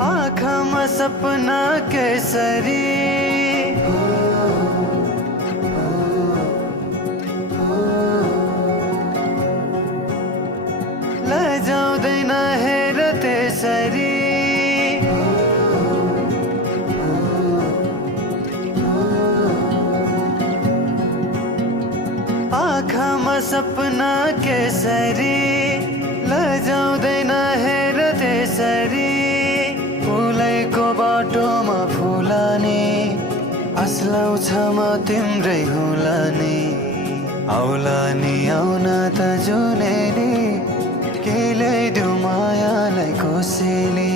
आँखामा सपना केसरी लजाउँदैन हेर त्यसरी आँखामा सपना केसरी लजाउँदैन हेर त्यसरी फुलैको बाटोमा फुलाने आslaउँछ म तिम्रै होला नि आउला नि आउन त जुनेली केले मायालाई कोसेली